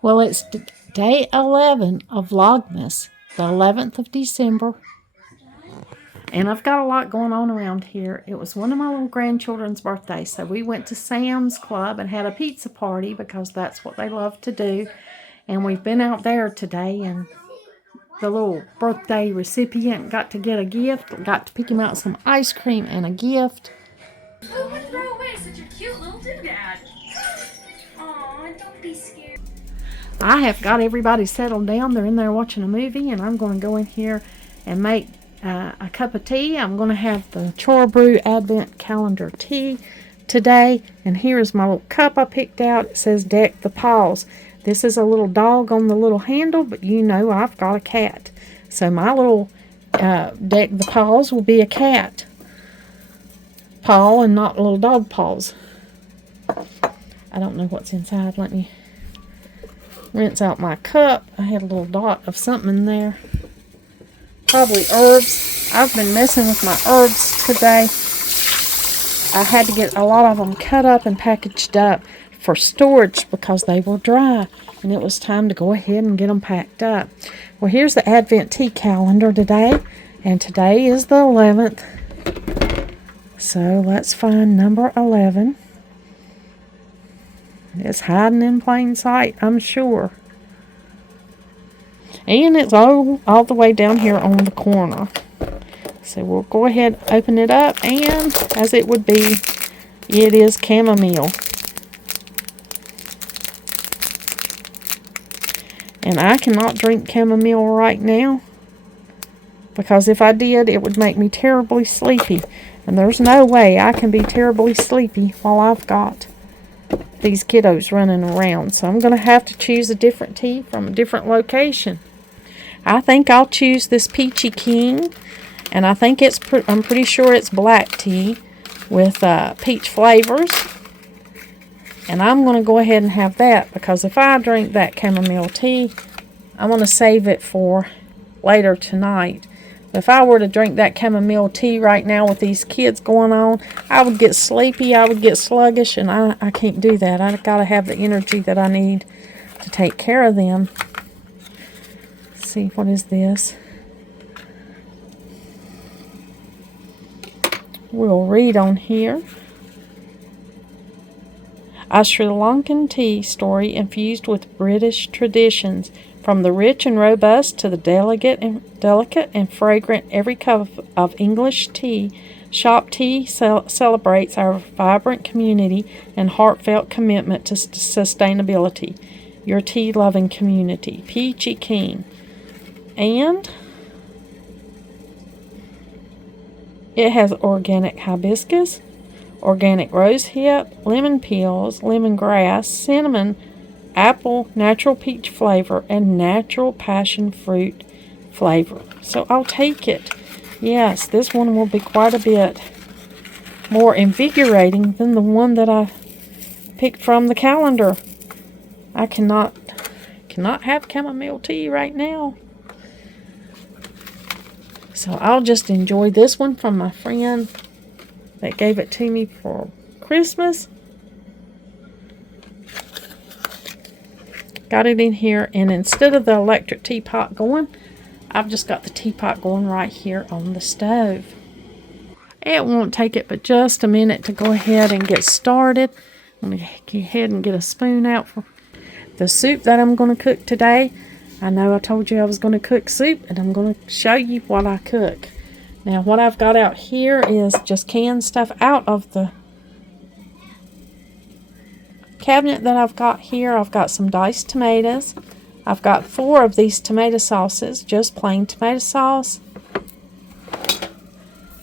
Well, it's day 11 of Vlogmas, the 11th of December. And I've got a lot going on around here. It was one of my little grandchildren's birthdays, so we went to Sam's Club and had a pizza party because that's what they love to do. And we've been out there today, and the little birthday recipient got to get a gift. Got to pick him out some ice cream and a gift. Who would throw away such a cute little doodad? Aw, don't be scared. I have got everybody settled down. They're in there watching a movie, and I'm going to go in here and make a cup of tea. I'm going to have the Chore Brew Advent Calendar tea today. And here's my little cup I picked out. It says Deck the Paws. This is a little dog on the little handle, but you know I've got a cat. So my little Deck the Paws will be a cat paw and not little dog paws. I don't know what's inside. Let me rinse out my cup. I had a little dot of something in there. Probably herbs. I've been messing with my herbs today. I had to get a lot of them cut up and packaged up for storage because they were dry. And it was time to go ahead and get them packed up. Well, here's the Advent tea calendar today. And today is the 11th. So let's find number 11. It's hiding in plain sight, I'm sure. And it's all the way down here on the corner. So we'll go ahead and open it up. And as it would be, it is chamomile. And I cannot drink chamomile right now, because if I did, it would make me terribly sleepy. And there's no way I can be terribly sleepy while I've got these kiddos running around. So I'm going to have to choose a different tea from a different location. I think I'll choose this Peachy King. And I think I'm pretty sure it's black tea with peach flavors. And I'm going to go ahead and have that, because if I drink that chamomile tea, I'm going to save it for later tonight. If I were to drink that chamomile tea right now with these kids going on, I would get sleepy, I would get sluggish, and I can't do that. I've got to have the energy that I need to take care of them. Let's see, what is this? We'll read on here. A Sri Lankan tea story infused with British traditions. From the rich and robust to the delicate and fragrant, every cup of English tea, Shop Tea celebrates our vibrant community and heartfelt commitment to sustainability. Your tea-loving community. Peachy King. And it has organic hibiscus, organic rosehip, lemon peels, lemongrass, cinnamon, apple, natural peach flavor, and natural passion fruit flavor. So I'll take it. Yes, this one will be quite a bit more invigorating than the one that I picked from the calendar. I cannot have chamomile tea right now. So I'll just enjoy this one from my friend that gave it to me for Christmas. Got it in here, and instead of the electric teapot going, I've just got the teapot going right here on the stove. It won't take it but just a minute to go ahead and get started. I'm going to go ahead and get a spoon out for the soup that I'm going to cook today. I know I told you I was going to cook soup, and I'm going to show you what I cook. Now, what I've got out here is just canned stuff out of the cabinet that I've got here. I've got some diced tomatoes. I've got 4 of these tomato sauces, just plain tomato sauce.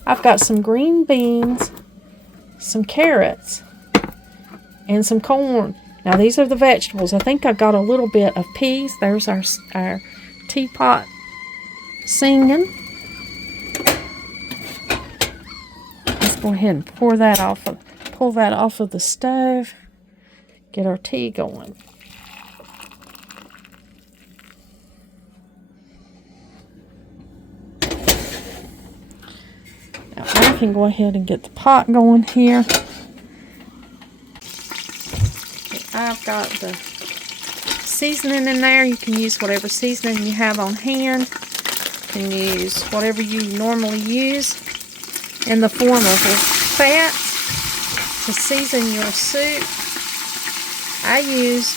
I've got some green beans, some carrots, and some corn. Now, these are the vegetables. I think I've got a little bit of peas. There's our teapot singing. Let's go ahead and pull that off of the stove. Get our tea going. Now I can go ahead and get the pot going here. I've got the seasoning in there. You can use whatever seasoning you have on hand. You can use whatever you normally use in the form of fats to season your soup. I used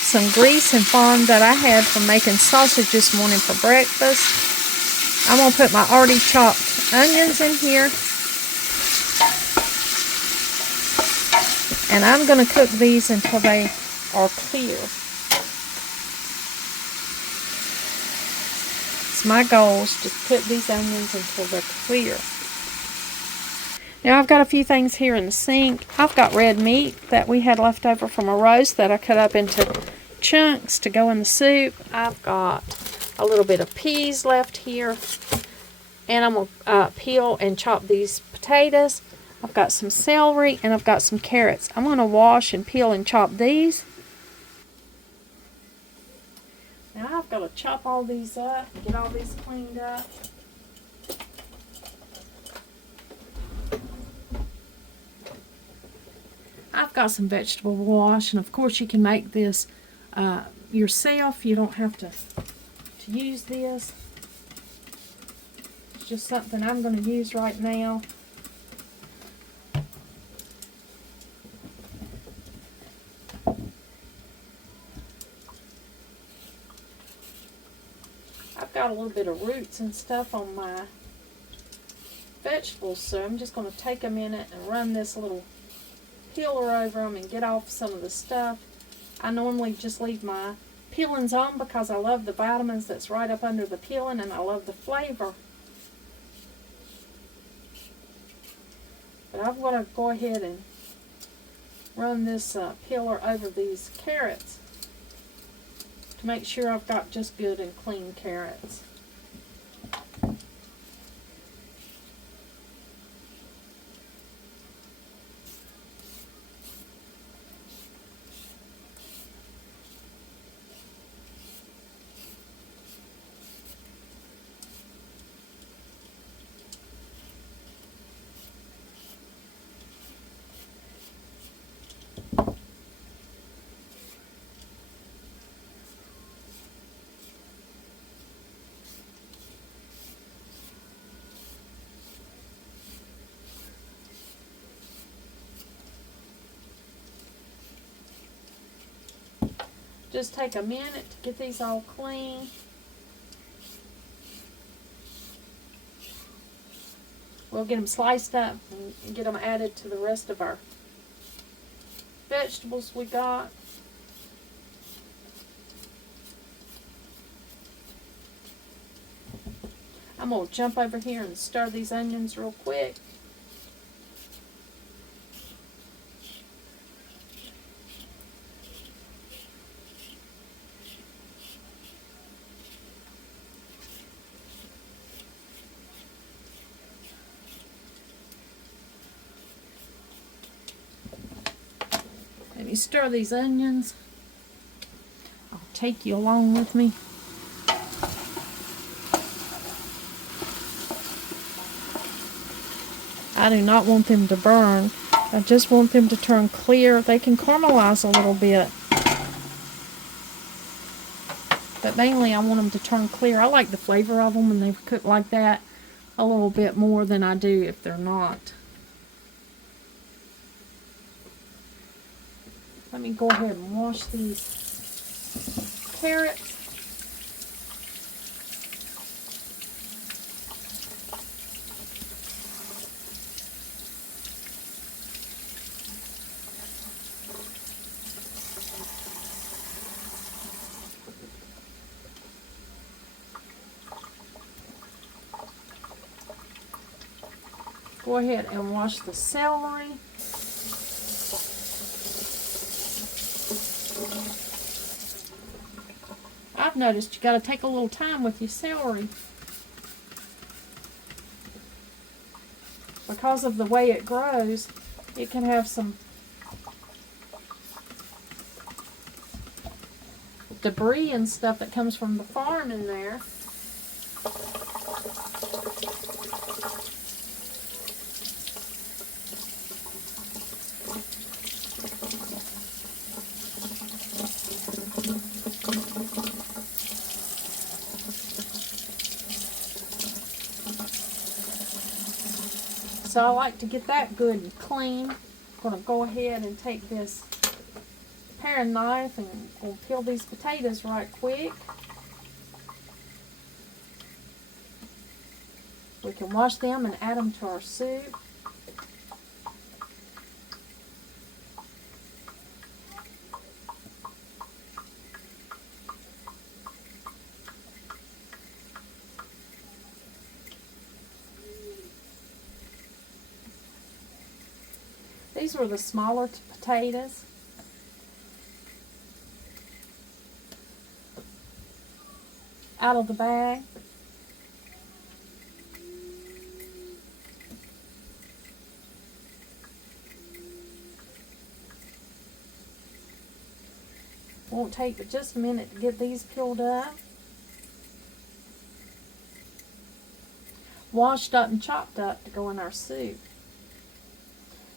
some grease and fond that I had from making sausage this morning for breakfast. I'm going to put my already chopped onions in here. And I'm going to cook these until they are clear. It's my goal is to cook these onions until they're clear. Now I've got a few things here in the sink. I've got red meat that we had left over from a roast that I cut up into chunks to go in the soup. I've got a little bit of peas left here. And I'm going to peel and chop these potatoes. I've got some celery and I've got some carrots. I'm going to wash and peel and chop these. Now I've got to chop all these up, get all these cleaned up. I've got some vegetable wash, and of course you can make this yourself. You don't have to use this. It's just something I'm going to use right now. I've got a little bit of roots and stuff on my vegetables, so I'm just going to take a minute and run this little peeler over them and get off some of the stuff. I normally just leave my peelings on because I love the vitamins that's right up under the peeling, and I love the flavor. But I'm going to go ahead and run this peeler over these carrots to make sure I've got just good and clean carrots. Just take a minute to get these all clean. We'll get them sliced up and get them added to the rest of our vegetables we got. I'm going to jump over here and stir these onions real quick. Let me stir these onions. I'll take you along with me. I do not want them to burn. I just want them to turn clear. They can caramelize a little bit, but mainly I want them to turn clear. I like the flavor of them when they cook like that a little bit more than I do if they're not. Let me go ahead and wash these carrots. Go ahead and wash the celery. I've noticed you got to take a little time with your celery because of the way it grows. It can have some debris and stuff that comes from the farm in there. So I like to get that good and clean. I'm going to go ahead and take this paring knife and we'll peel these potatoes right quick. We can wash them and add them to our soup. These were the smaller potatoes. Out of the bag. Won't take but just a minute to get these peeled up. Washed up and chopped up to go in our soup.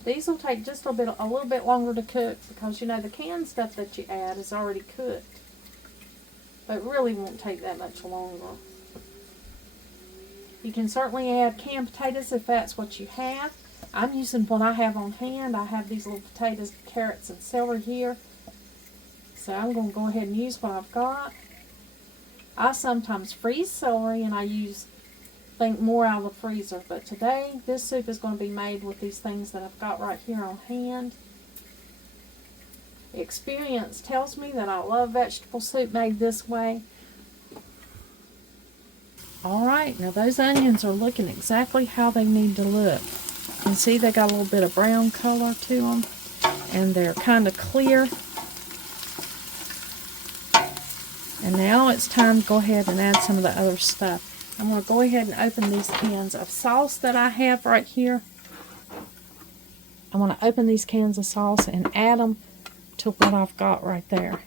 These will take just a little bit longer to cook because you know the canned stuff that you add is already cooked. But it really won't take that much longer. You can certainly add canned potatoes if that's what you have. I'm using what I have on hand. I have these little potatoes, carrots, and celery here. So I'm going to go ahead and use what I've got. I sometimes freeze celery and I think more out of the freezer. But today, this soup is going to be made with these things that I've got right here on hand. Experience tells me that I love vegetable soup made this way. Alright, now those onions are looking exactly how they need to look. You can see they got a little bit of brown color to them. And they're kind of clear. And now it's time to go ahead and add some of the other stuff. I'm going to go ahead and open these cans of sauce that I have right here. I'm going to open these cans of sauce and add them to what I've got right there.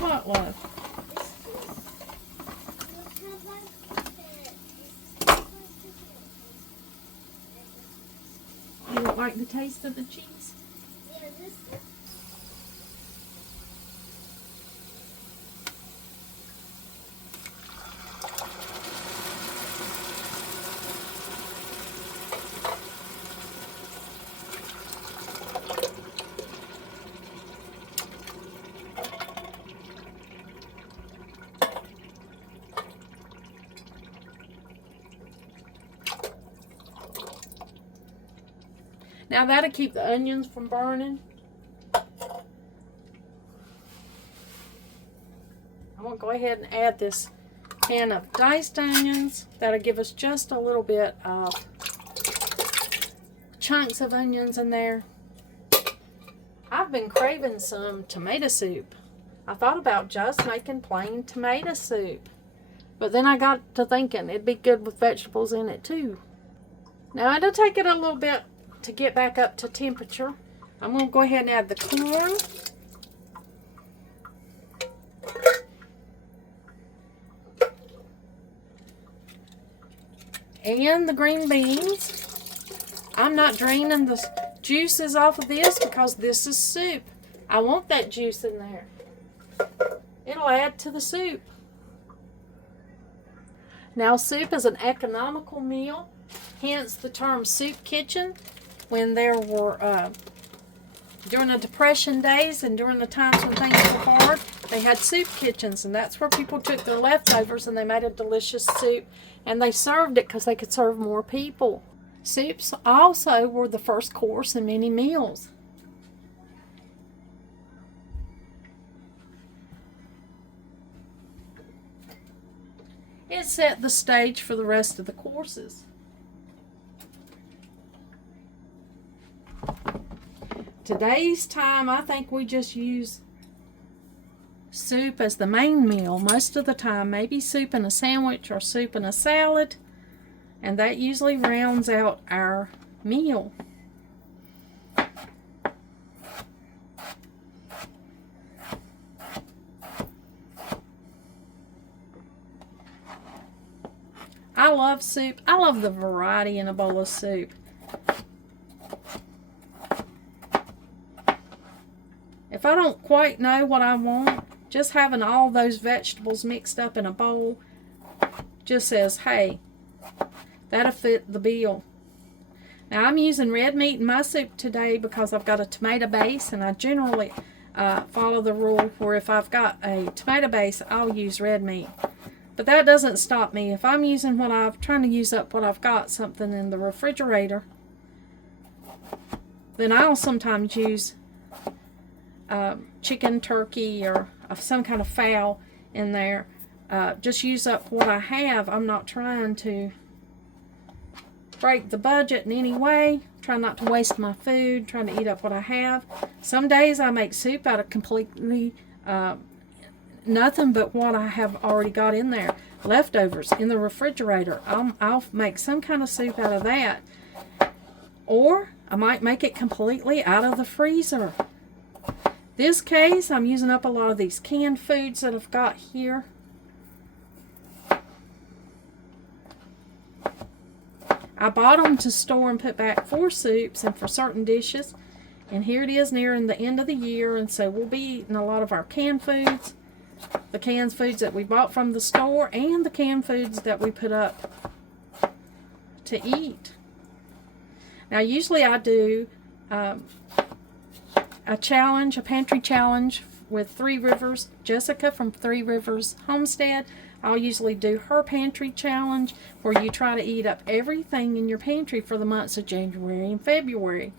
What was? You don't like the taste of the cheese? Yeah, this Now that'll keep the onions from burning. I'm going to go ahead and add this can of diced onions. That'll give us just a little bit of chunks of onions in there. I've been craving some tomato soup. I thought about just making plain tomato soup. But then I got to thinking it'd be good with vegetables in it too. Now it'll take it a little bit to get back up to temperature. I'm going to go ahead and add the corn. And the green beans. I'm not draining the juices off of this because this is soup. I want that juice in there. It'll add to the soup. Now soup is an economical meal, hence the term soup kitchen. When there were, during the Depression days and during the times when things were hard, they had soup kitchens, and that's where people took their leftovers and they made a delicious soup, and they served it because they could serve more people. Soups also were the first course in many meals. It set the stage for the rest of the courses. Today's time, I think we just use soup as the main meal most of the time. Maybe soup and a sandwich or soup and a salad. And that usually rounds out our meal. I love soup. I love the variety in a bowl of soup. If I don't quite know what I want, just having all those vegetables mixed up in a bowl just says, hey, that'll fit the bill. Now I'm using red meat in my soup today because I've got a tomato base, and I generally follow the rule where if I've got a tomato base, I'll use red meat. But that doesn't stop me. If I'm using trying to use up what I've got, something in the refrigerator, then I'll sometimes use chicken, turkey, or some kind of fowl in there. Just use up what I have. I'm not trying to break the budget in any way. Trying not to waste my food. Trying to eat up what I have. Some days I make soup out of completely nothing but what I have already got in there. Leftovers in the refrigerator. I'll make some kind of soup out of that. Or I might make it completely out of the freezer. This case, I'm using up a lot of these canned foods that I've got here. I bought them to store and put back for soups and for certain dishes. And here it is nearing the end of the year, and so we'll be eating a lot of our canned foods. The canned foods that we bought from the store and the canned foods that we put up to eat. Now usually I do a pantry challenge with Three Rivers. Jessica from Three Rivers Homestead. I'll usually do her pantry challenge where you try to eat up everything in your pantry for the months of January and February.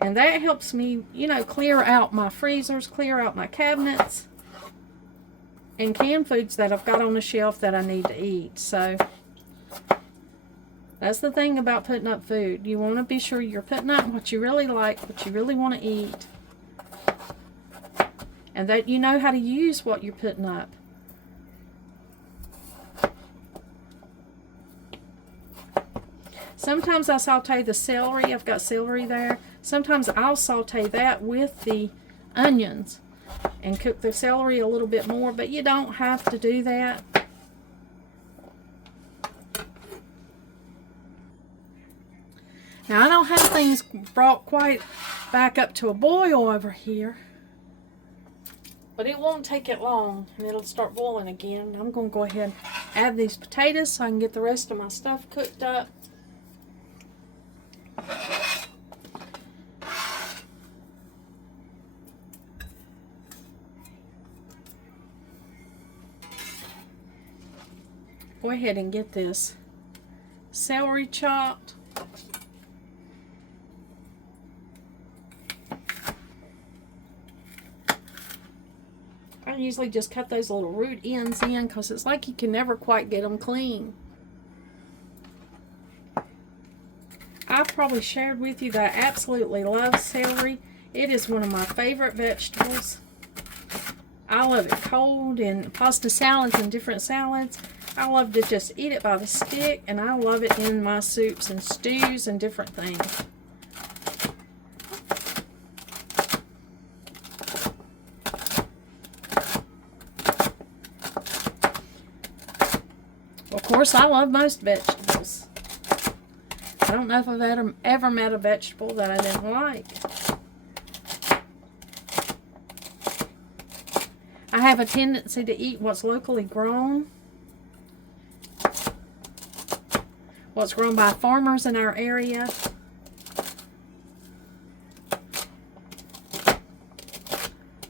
And that helps me, clear out my freezers, clear out my cabinets, and canned foods that I've got on the shelf that I need to eat. So that's the thing about putting up food. You want to be sure you're putting up what you really like, what you really want to eat, and that you know how to use what you're putting up. Sometimes I saute the celery. I've got celery there. Sometimes I'll saute that with the onions and cook the celery a little bit more, but you don't have to do that. Now I don't have things brought quite back up to a boil over here, but it won't take it long and it'll start boiling again. I'm going to go ahead and add these potatoes so I can get the rest of my stuff cooked up. Go ahead and get this celery chopped. I usually just cut those little root ends in because it's like you can never quite get them clean. I've probably shared with you that I absolutely love celery. It is one of my favorite vegetables. I love it cold in pasta salads and different salads. I love to just eat it by the stick, and I love it in my soups and stews and different things. Of course, I love most vegetables. I don't know if I've ever met a vegetable that I didn't like. I have a tendency to eat what's locally grown. What's grown by farmers in our area.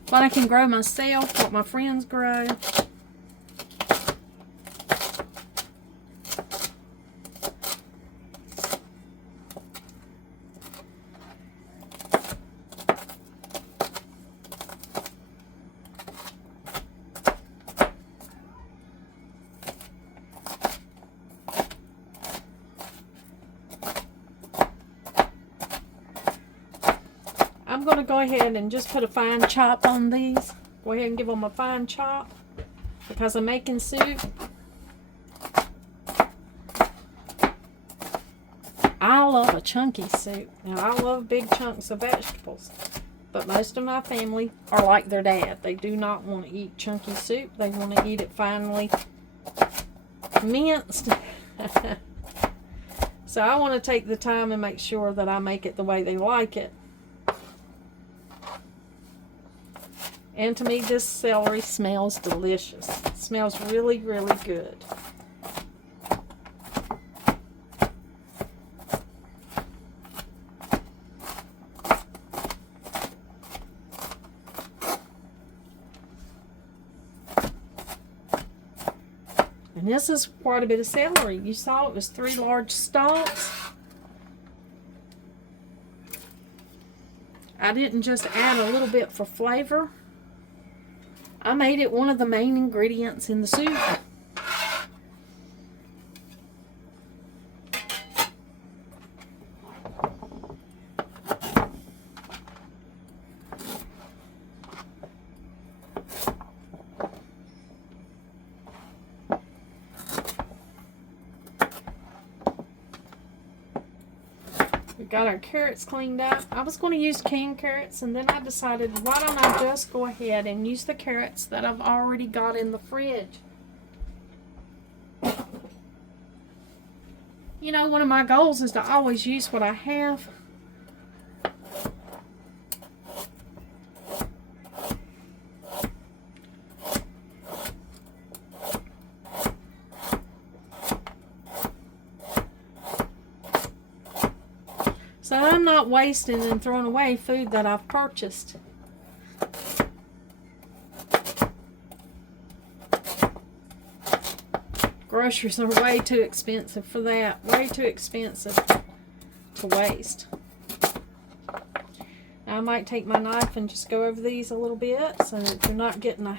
What I can grow myself, what my friends grow. I'm going to go ahead and just put a fine chop on these. Go ahead and give them a fine chop because I'm making soup. I love a chunky soup. Now, I love big chunks of vegetables, but most of my family are like their dad. They do not want to eat chunky soup. They want to eat it finely minced. So I want to take the time and make sure that I make it the way they like it. And to me, this celery smells delicious. It smells really, really good. And this is quite a bit of celery. You saw it was 3 large stalks. I didn't just add a little bit for flavor. I made it one of the main ingredients in the soup. Got our carrots cleaned up. I was going to use canned carrots, and then I decided, why don't I just go ahead and use the carrots that I've already got in the fridge. You know, one of my goals is to always use what I have. So I'm not wasting and throwing away food that I've purchased. Groceries are way too expensive for that. Way too expensive to waste. Now I might take my knife and just go over these a little bit so that you're not getting a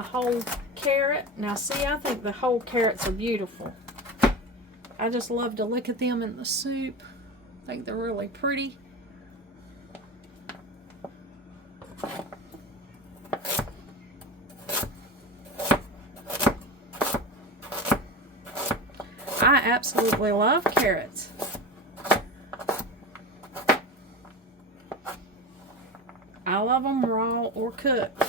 whole carrot. Now see, I think the whole carrots are beautiful. I just love to look at them in the soup. I think they're really pretty. I absolutely love carrots. I love them raw or cooked.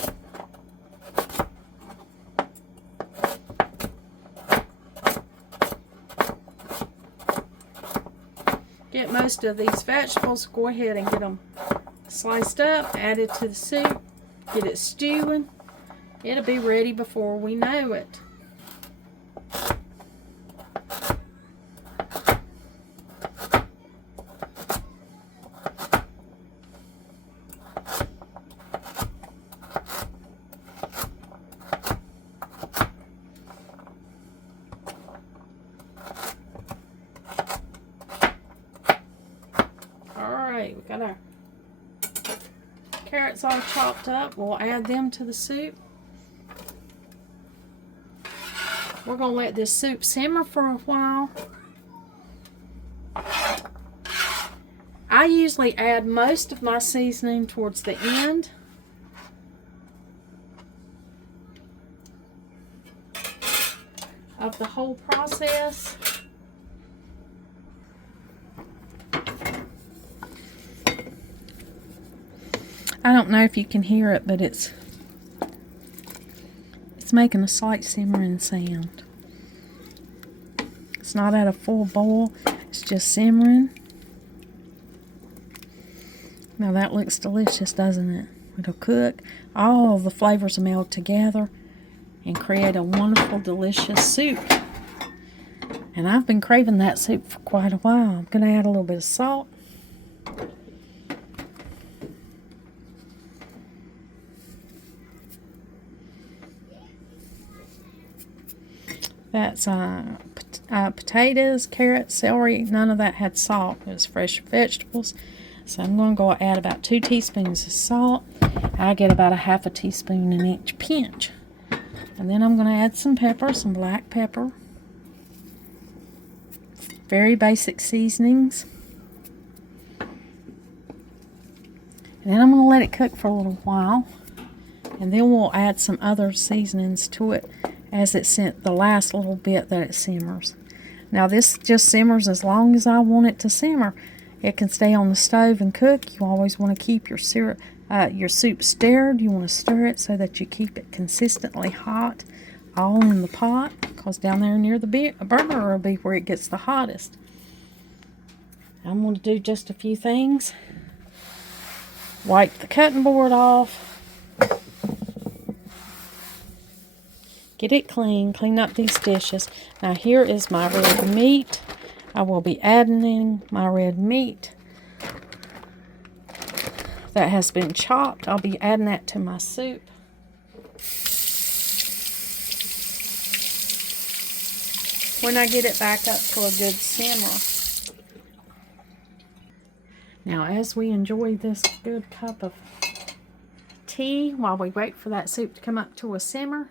Get most of these vegetables, go ahead and get them sliced up, added to the soup, get it stewing. It'll be ready before we know it. We got our carrots all chopped up. We'll add them to the soup. We're going to let this soup simmer for a while. I usually add most of my seasoning towards the end. Of the whole process. I don't know if you can hear it, but it's making a slight simmering sound. It's not at a full boil, it's just simmering. Now that looks delicious, doesn't it? It'll cook. All of the flavors will meld together and create a wonderful, delicious soup. And I've been craving that soup for quite a while. I'm going to add a little bit of salt. That's potatoes, carrots, celery. None of that had salt. It was fresh vegetables. So I'm going to go add about 2 teaspoons of salt. I get about a half a teaspoon in each pinch. And then I'm going to add some pepper, some black pepper. Very basic seasonings. And then I'm going to let it cook for a little while. And then we'll add some other seasonings to it as the last little bit that it simmers. Now this just simmers as long as I want it to simmer. It can stay on the stove and cook. You always want to keep your soup stirred. You want to stir it so that you keep it consistently hot all in the pot, because down there near the burner will be where it gets the hottest. I'm going to do just a few things. Wipe the cutting board off. Get it clean. Clean up these dishes. Now here is my red meat. I will be adding in my red meat that has been chopped. I'll be adding that to my soup. When I get it back up to a good simmer. Now as we enjoy this good cup of tea while we wait for that soup to come up to a simmer,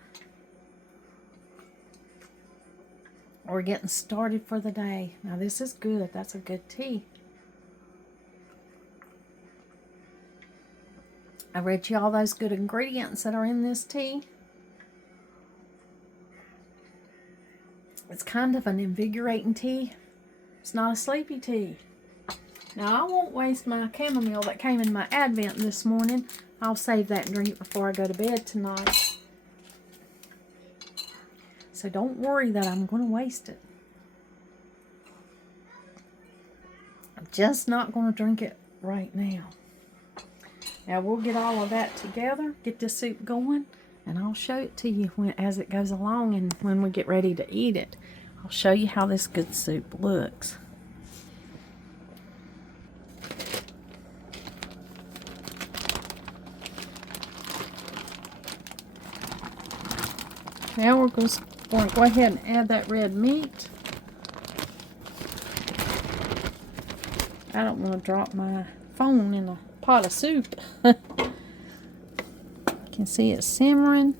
we're getting started for the day. Now this is good. That's a good tea. I read you all those good ingredients that are in this tea. It's kind of an invigorating tea. It's not a sleepy tea. Now I won't waste my chamomile that came in my Advent this morning. I'll save that and drink it before I go to bed tonight. So don't worry that I'm going to waste it. I'm just not going to drink it right now. Now we'll get all of that together, get this soup going, and I'll show it to you as it goes along, and when we get ready to eat it. I'll show you how this good soup looks. Now we're going to go ahead and add that red meat. I don't want to drop my phone in a pot of soup. You can see it simmering.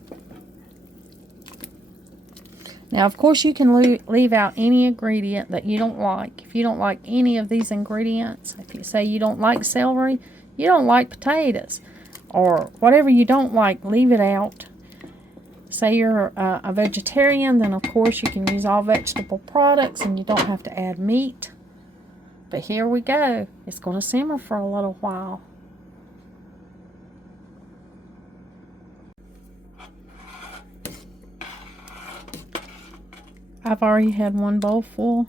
Now, of course, you can leave out any ingredient that you don't like. If you don't like any of these ingredients, if you say you don't like celery, you don't like potatoes, or whatever you don't like, leave it out. Say you're a vegetarian, then of course you can use all vegetable products and you don't have to add meat. But here we go. It's going to simmer for a little while. I've already had one bowl full.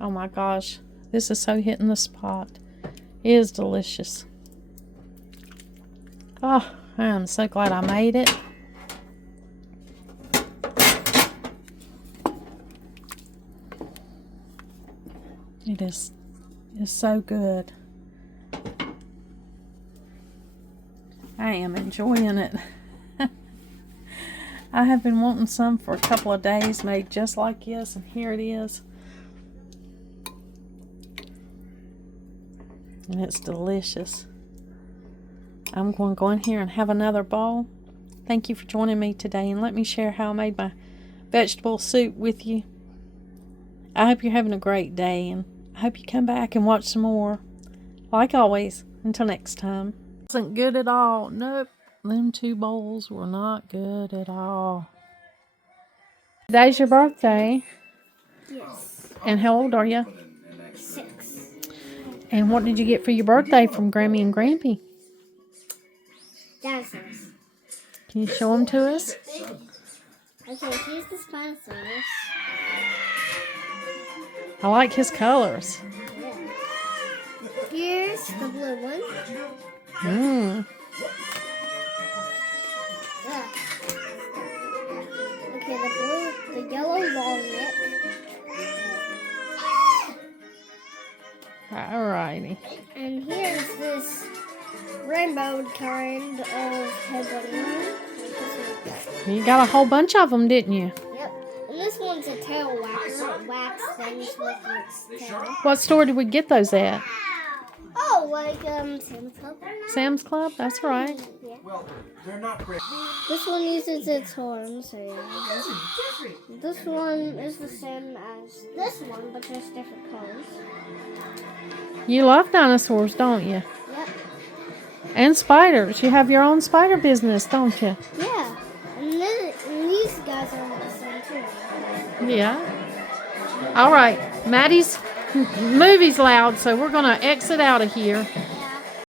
Oh my gosh, this is so hitting the spot. It is delicious. Oh, I'm so glad I made it. It's so good. I am enjoying it. I have been wanting some for a couple of days made just like this, and here it is. And it's delicious. I'm going to go in here and have another bowl. Thank you for joining me today, and let me share how I made my vegetable soup with you. I hope you're having a great day, and I hope you come back and watch some more. Like always, until next time. Wasn't good at all. Nope. Them two bowls were not good at all. Today's your birthday. Yes. And how old are you? 6. And what did you get for your birthday from Grammy and Grampy? Dinosaurs. Can you show them to us? Okay, here's the Spinosaurus. I like his colors. Yeah. Here's the blue one. Mmm. Yeah. Okay, the yellow long neck. Alrighty. And here's this rainbow kind of head. You got a whole bunch of them, didn't you? Yep. And this one's a tail whacker. It whacks things with its tail. What store did we get those at? Oh, like Sam's Club. Sam's Club? That's right. Yeah. Yeah. Well, they're not great. This one uses its horns, so yeah. This one is the same as this one, but just different colors. You love dinosaurs, don't you? Yep. And spiders. You have your own spider business, don't you? Yeah. And these guys are the same too. Yeah. All right. Maddie's movie's loud, so we're going to exit out of here.